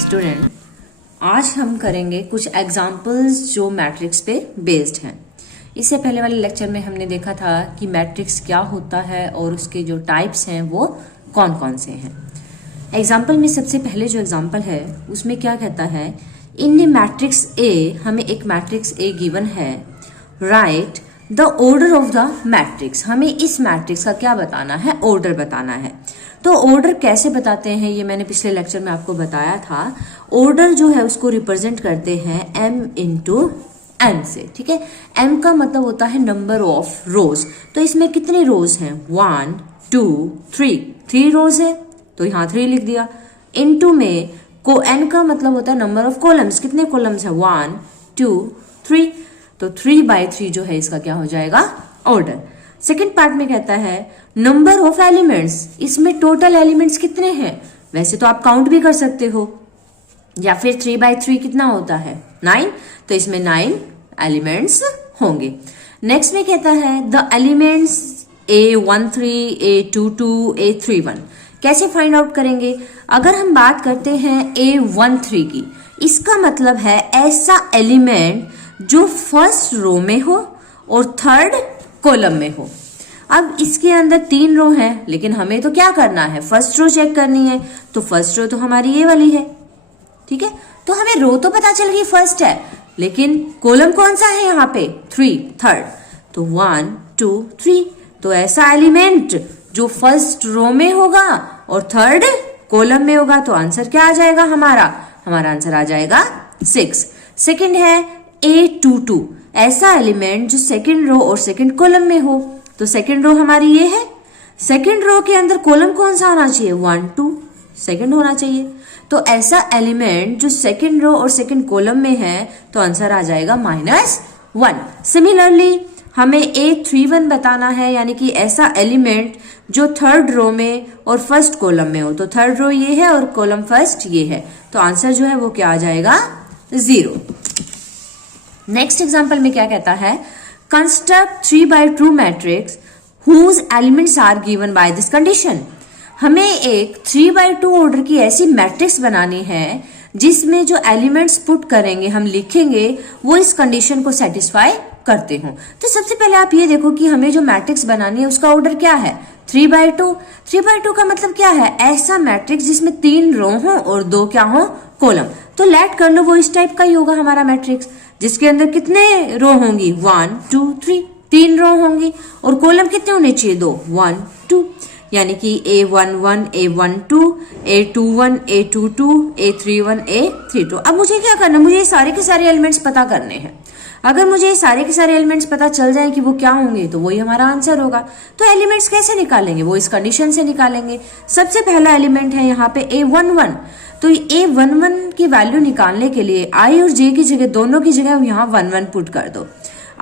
Student, आज हम करेंगे कुछ एग्जाम्पल्स जो मैट्रिक्स पे बेस्ड हैं। इससे पहले वाले लेक्चर में हमने देखा था कि मैट्रिक्स क्या होता है और उसके जो टाइप्स हैं वो कौन कौन से हैं। एग्जाम्पल में सबसे पहले जो एग्जाम्पल है उसमें क्या कहता है, इन मैट्रिक्स ए, हमें एक मैट्रिक्स ए गिवन है, right the order of the matrix. हमें इस मैट्रिक्स का क्या बताना है, ऑर्डर बताना है। तो ऑर्डर कैसे बताते हैं ये मैंने पिछले लेक्चर में आपको बताया था। ऑर्डर जो है उसको रिप्रेजेंट करते हैं m इंटू n से, ठीक है। m का मतलब होता है नंबर ऑफ रोज। तो इसमें कितने रोज हैं, 1 2 3 रोज है तो यहाँ 3 लिख दिया। इनटू में को n का मतलब होता है नंबर ऑफ कॉलम्स, कितने कॉलम्स है 1 2 3, तो 3/3 जो है इसका क्या हो जाएगा, ऑर्डर। सेकेंड पार्ट में कहता है नंबर ऑफ एलिमेंट्स, इसमें टोटल एलिमेंट्स कितने हैं। वैसे तो आप काउंट भी कर सकते हो, या फिर 3/3 कितना होता है 9, तो इसमें 9 एलिमेंट्स होंगे। नेक्स्ट में कहता है the elements A13 A22 A31। कैसे फाइंड आउट करेंगे, अगर हम बात करते हैं A13 की, इसका मतलब है ऐसा एलिमेंट जो फर्स्ट रो में हो और थर्ड कॉलम में हो। अब इसके अंदर 3 रो है, लेकिन हमें तो क्या करना है, फर्स्ट रो चेक करनी है। तो फर्स्ट रो तो हमारी ये वाली है, ठीक है। तो हमें रो तो पता चल गई फर्स्ट है, लेकिन कॉलम कौन सा है यहाँ पे 3, थर्ड। तो 1 2 3, तो ऐसा एलिमेंट जो फर्स्ट रो में होगा और थर्ड कॉलम में होगा, तो आंसर क्या आ जाएगा हमारा आंसर आ जाएगा 6। सेकंड है A22, ऐसा एलिमेंट जो सेकंड रो और सेकंड कॉलम में हो। तो सेकंड रो हमारी ये है, सेकंड रो के अंदर कॉलम कौन सा होना चाहिए 1 2, सेकंड होना चाहिए। तो ऐसा एलिमेंट जो सेकंड रो और सेकंड कॉलम में है, तो आंसर आ जाएगा -1। सिमिलरली हमें A31 बताना है, यानी कि ऐसा एलिमेंट जो थर्ड रो में और फर्स्ट कॉलम में हो। तो थर्ड रो ये है और कॉलम फर्स्ट ये है, तो आंसर जो है वो क्या आ जाएगा 0। नेक्स्ट एग्जांपल में क्या कहता है, construct 3/2 matrix whose elements are given by this condition. हमें एक 3/2 ऑर्डर की ऐसी मैट्रिक्स बनानी है जिसमें जो एलिमेंट्स पुट करेंगे, हम लिखेंगे, वो इस कंडीशन को सेटिस्फाई करते हो। तो सबसे पहले आप ये देखो कि हमें जो मैट्रिक्स बनानी है उसका ऑर्डर क्या है 3/2। 3/2 का मतलब क्या है, ऐसा मैट्रिक्स जिसमें 3 रो हो और 2 क्या हो, कॉलम। तो लेट कर लो वो इस टाइप का ही होगा हमारा मैट्रिक्स, जिसके अंदर कितने रो होंगी 1 2 3, 3 रो होंगी, और कॉलम कितने होने चाहिए 2 1 2, यानी कि A11 A12 A21 A22 A31 A32। अब मुझे क्या करना, मुझे ये सारे के सारे एलिमेंट्स पता करने हैं। अगर मुझे ये सारे के सारे एलिमेंट्स पता चल जाए कि वो क्या होंगे, तो वही हमारा आंसर होगा। तो एलिमेंट्स कैसे निकालेंगे, वो इस कंडीशन से निकालेंगे। सबसे पहला एलिमेंट है यहाँ पे A11, तो A11 की वैल्यू निकालने के लिए I और J की जगह, दोनों की जगह यहाँ 1 1 पुट कर दो।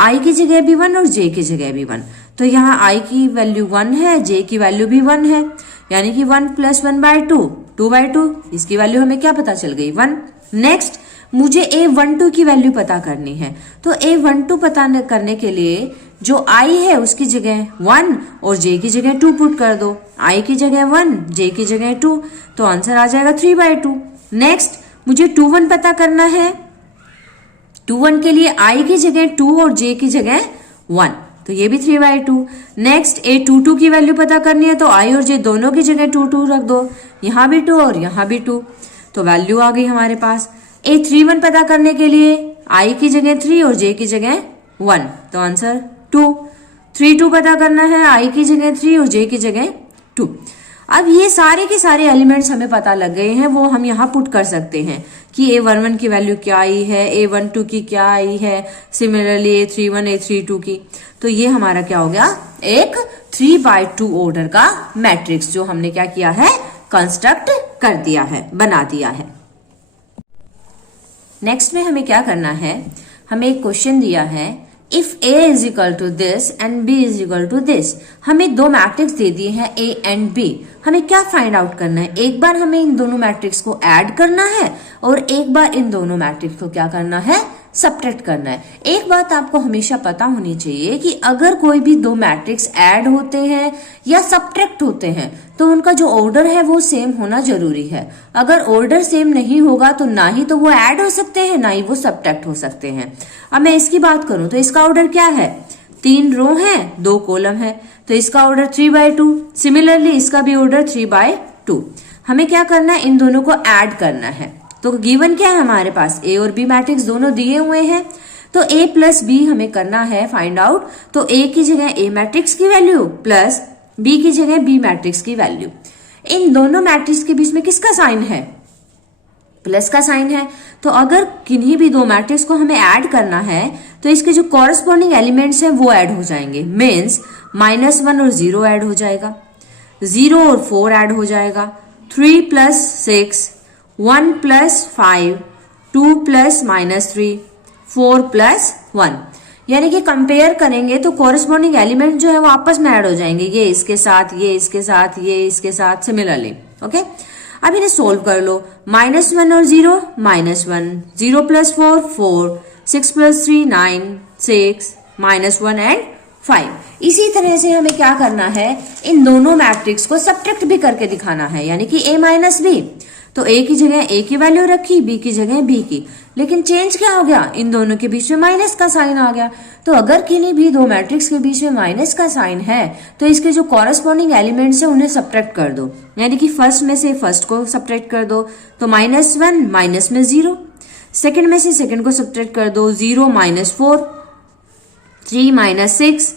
I की जगह भी 1 और J की जगह भी 1, तो यहाँ I की वैल्यू 1 है, J की वैल्यू भी 1 है, यानी कि 1 + 1/2 2/2, इसकी वैल्यू हमें क्या पता चल गई 1। नेक्स्ट मुझे A12 की वैल्यू पता करनी है, तो A12 पता करने के लिए जो I है उसकी जगह 1 और J की जगह 2 पुट कर दो। I की जगह 1, J की जगह 2, तो आंसर आ जाएगा 3/2। नेक्स्ट मुझे 21 पता करना है, 21 के लिए I की जगह 2 और J की जगह 1, तो ये भी 3/2। नेक्स्ट A22 की वैल्यू पता करनी है, तो I और J दोनों की जगह 2 2 रख दो, यहाँ भी 2 और यहाँ भी 2, तो वैल्यू आ गई हमारे पास। A31 पता करने के लिए I की जगह 3 और J की जगह 1, तो आंसर 2। 32 पता करना है, I की जगह 3 और J की जगह 2। अब ये सारे के सारे एलिमेंट्स हमें पता लग गए हैं, वो हम यहाँ पुट कर सकते हैं कि A11 की वैल्यू क्या आई है, A12 की क्या आई है, सिमिलरली A31 A32 की। तो ये हमारा क्या हो गया, एक 3/2 ऑर्डर का मैट्रिक्स जो हमने क्या किया है, कंस्ट्रक्ट कर दिया है, बना दिया है। नेक्स्ट में हमें क्या करना है, हमें एक क्वेश्चन दिया है, if A = this and B = this. हमें 2 मैट्रिक्स दे दिए हैं A एंड B। हमें क्या फाइंड आउट करना है, एक बार हमें इन दोनों मैट्रिक्स को ऐड करना है और एक बार इन दोनों मैट्रिक्स को क्या करना है, सब्ट्रैक्ट करना है। एक बात आपको हमेशा पता होनी चाहिए कि अगर कोई भी दो मैट्रिक्स ऐड होते हैं या सब्ट्रैक्ट होते हैं तो उनका जो ऑर्डर है वो सेम होना जरूरी है। अगर ऑर्डर सेम नहीं होगा तो ना ही तो वो ऐड हो सकते हैं ना ही वो सब्ट्रैक्ट हो सकते हैं। अब मैं इसकी बात करूं तो इसका ऑर्डर क्या है, 3 रो है 2 कॉलम है, तो इसका ऑर्डर 3/2। सिमिलरली इसका भी ऑर्डर 3/2। हमें क्या करना है, इन दोनों को ऐड करना है। तो गिवन क्या है हमारे पास, ए और बी मैट्रिक्स दोनों दिए हुए हैं, तो ए प्लस बी हमें करना है फाइंड आउट। तो ए की जगह ए मैट्रिक्स की वैल्यू प्लस बी की जगह बी मैट्रिक्स की वैल्यू। इन दोनों मैट्रिक्स के बीच में किसका साइन है, प्लस का साइन है। तो अगर किन्हीं भी दो मैट्रिक्स को हमें ऐड करना है तो इसके जो कॉरस्पॉन्डिंग एलिमेंट्स हैं वो ऐड हो जाएंगे। मीन्स -1 और 0 ऐड हो जाएगा, 0 और 4 ऐड हो जाएगा, 3 + 6, 1 + 5, 2 + -3, 4 + 1। यानी कि कंपेयर करेंगे तो कॉरस्पॉन्डिंग एलिमेंट जो है वो आपस में ऐड हो जाएंगे, ये इसके साथ, ये इसके साथ, ये इसके साथ, सिमिलरली। ओके, अब इन्हें सोल्व कर लो। -1 और 0, -1, 0 + 4, 4, 6 + 3, 9, 6, -1 एंड 5। इसी तरह से हमें क्या करना है, इन दोनों मैट्रिक्स को सब्ट्रैक्ट भी करके दिखाना है, यानी कि a - b। तो a की जगह a की वैल्यू रखी, b की जगह b की, लेकिन चेंज क्या हो गया, इन दोनों के बीच में माइनस का साइन आ गया। तो अगर किन्हीं भी दो मैट्रिक्स के बीच में माइनस का साइन है तो इसके जो कॉरस्पॉन्डिंग एलिमेंट्स है उन्हें सब्ट्रैक्ट कर दो, यानी कि फर्स्ट में से फर्स्ट को सब्ट्रैक्ट कर दो। तो -1 माइनस में 0, सेकंड में से सेकंड को सब्ट्रैक्ट कर दो, 0 - 4, 3 - 6,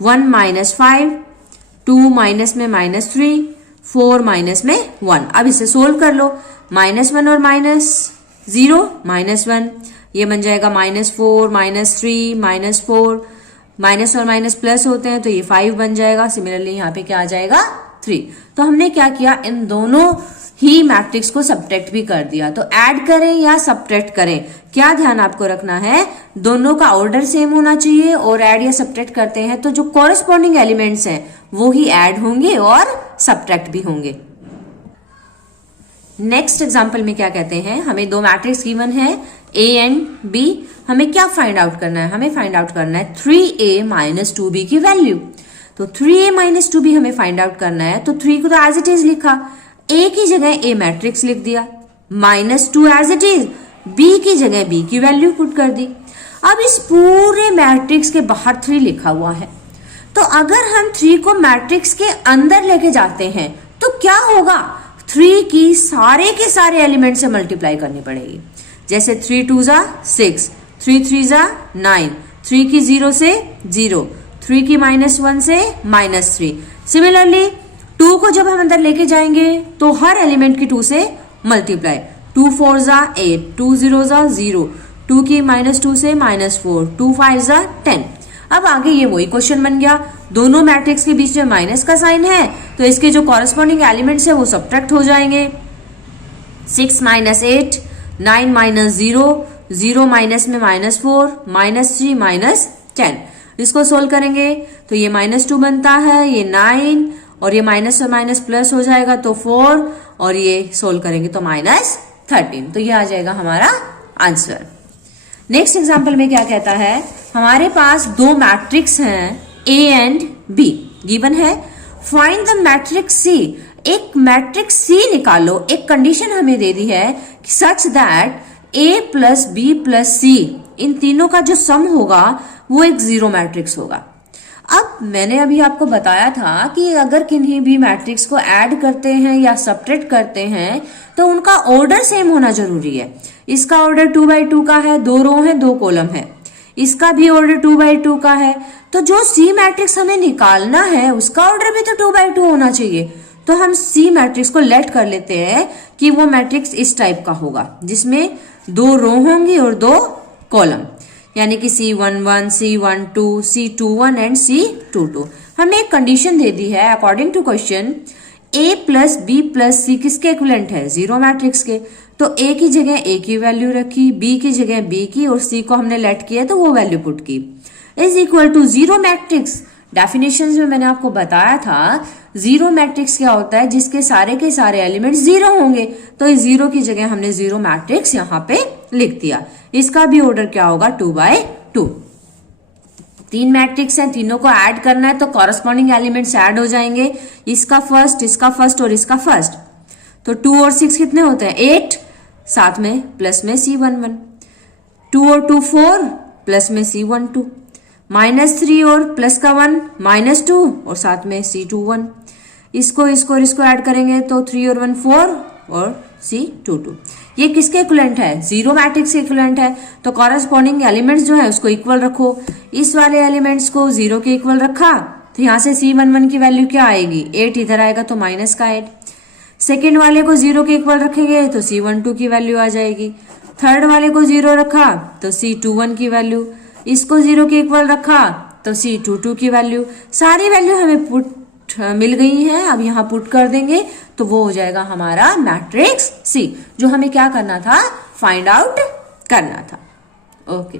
1 - 5, 2 माइनस में -3, 4 माइनस में 1। अब इसे सोल्व कर लो, -1 और -0 -1, ये बन जाएगा -4 -3 -4, माइनस और माइनस प्लस होते हैं तो ये 5 बन जाएगा। सिमिलरली यहाँ पे क्या आ जाएगा, 3। तो हमने क्या किया, इन दोनों ही मैट्रिक्स को सब्ट्रैक्ट भी कर दिया। तो ऐड करें या सब्ट्रैक्ट करें, क्या ध्यान आपको रखना है, दोनों का ऑर्डर सेम होना चाहिए, और ऐड या सब्ट्रैक्ट करते हैं तो जो कॉरस्पॉन्डिंग एलिमेंट्स हैं वो ही ऐड होंगे और सब्ट्रैक्ट भी होंगे। नेक्स्ट एग्जांपल में क्या कहते हैं, हमें दो मैट्रिक्स गिवन है a एंड b। हमें क्या फाइंड आउट करना है, हमें फाइंड आउट करना है 3a - 2b की वैल्यू। तो 3a - 2b हमें फाइंड आउट करना है, तो 3 को तो एज इट इज लिखा, a की जगह a मैट्रिक्स लिख दिया, -2 एज इट इज, b की जगह b की वैल्यू पुट कर दी। अब इस पूरे मैट्रिक्स के बाहर 3 लिखा हुआ है, तो अगर हम 3 को मैट्रिक्स के अंदर लेके जाते हैं तो क्या होगा, 3 की सारे के सारे एलिमेंट से मल्टीप्लाई करनी पड़ेगी। जैसे 3 × 2 = 6, 3 × 3 = 9, 3 की 0 से 0, 3 की -1 से -3। सिमिलरली 2 को जब हम अंदर लेके जाएंगे तो हर एलिमेंट की 2 से मल्टीप्लाई, 2 × 4 = 8, 2 × 0 = 0, 2 की -2 से -4, 2 × 5 = 10। अब आगे ये वही क्वेश्चन बन गया, दोनों मैट्रिक्स के बीच में माइनस का साइन है तो इसके जो कॉरस्पॉन्डिंग एलिमेंट्स है वो सब्ट्रैक्ट हो जाएंगे। 6 - 8, 9 - 0, 0 माइनस में -4, -3 -10। इसको सोल्व करेंगे तो ये -2 बनता है, ये 9 और ये माइनस और माइनस प्लस हो जाएगा तो 4, और ये सोल्व करेंगे तो -13। तो ये आ जाएगा हमारा आंसर। नेक्स्ट एग्जाम्पल में क्या कहता है, हमारे पास दो मैट्रिक्स हैं A एंड B गिवन है, फाइंड द मैट्रिक्स C। एक मैट्रिक्स C निकालो, एक कंडीशन हमें दे दी है such that A + B + C, इन तीनों का जो सम होगा वो एक जीरो मैट्रिक्स होगा। अब मैंने अभी आपको बताया था कि अगर किन्हीं भी मैट्रिक्स को ऐड करते हैं या सब्ट्रैक्ट करते हैं तो उनका ऑर्डर सेम होना जरूरी है। इसका ऑर्डर 2/2 का है, 2 रो है 2 कॉलम है, इसका भी ऑर्डर 2/2 का है, तो जो C मैट्रिक्स हमें निकालना है उसका ऑर्डर भी तो 2/2 होना चाहिए। तो हम C मैट्रिक्स को लेट कर लेते हैं कि वो मैट्रिक्स इस टाइप का होगा जिसमें 2 रो होंगी और 2 कॉलम, यानी कि C11, C12, C21 and C22। हमें एक कंडीशन दे दी है according to question A + B + C किसके इक्विवेलेंट है, जीरो मैट्रिक्स के। तो A की जगह A की वैल्यू रखी, B की जगह B की, और C को हमने लेट किया तो वो वैल्यू पुट की, is equal to zero matrix. Definition में मैंने आपको बताया था जीरो मैट्रिक्स क्या होता है, जिसके सारे के सारे एलिमेंट जीरो होंगे, तो इस जीरो की जगह हमने जीरो मैट्रिक्स यहाँ पे लिख दिया। इसका भी ऑर्डर क्या होगा 2/2। तीन मैट्रिक्स हैं, तीनों को ऐड करना है तो कॉरस्पॉन्डिंग एलिमेंट्स ऐड हो जाएंगे, इसका फर्स्ट और इसका फर्स्ट। तो 2 और 6 कितने होते हैं 8, साथ में प्लस में C11। 2 और 2 4 प्लस में C12, -3 और प्लस का 1 -2 और साथ में C21। इसको ऐड करेंगे तो 3 और 1 4 और C22। ये किसके इक्विवेलेंट है, जीरो मैट्रिक्स के इक्विवेलेंट है। तो कॉरस्पॉन्डिंग एलिमेंट्स जो है उसको इक्वल रखो। इस वाले एलिमेंट्स को 0 के इक्वल रखा तो यहां से C11 की वैल्यू क्या आएगी 8, इधर आएगा तो माइनस का 8। सेकेंड वाले को 0 के इक्वल रखेंगे तो C12 की वैल्यू आ जाएगी। थर्ड वाले को 0 रखा तो C21 की वैल्यू, इसको 0 के इक्वल रखा तो C22 की वैल्यू। सारी वैल्यू हमें पुट मिल गई है, अब यहाँ पुट कर देंगे तो वो हो जाएगा हमारा मैट्रिक्स C, जो हमें क्या करना था, फाइंड आउट करना था। ओके।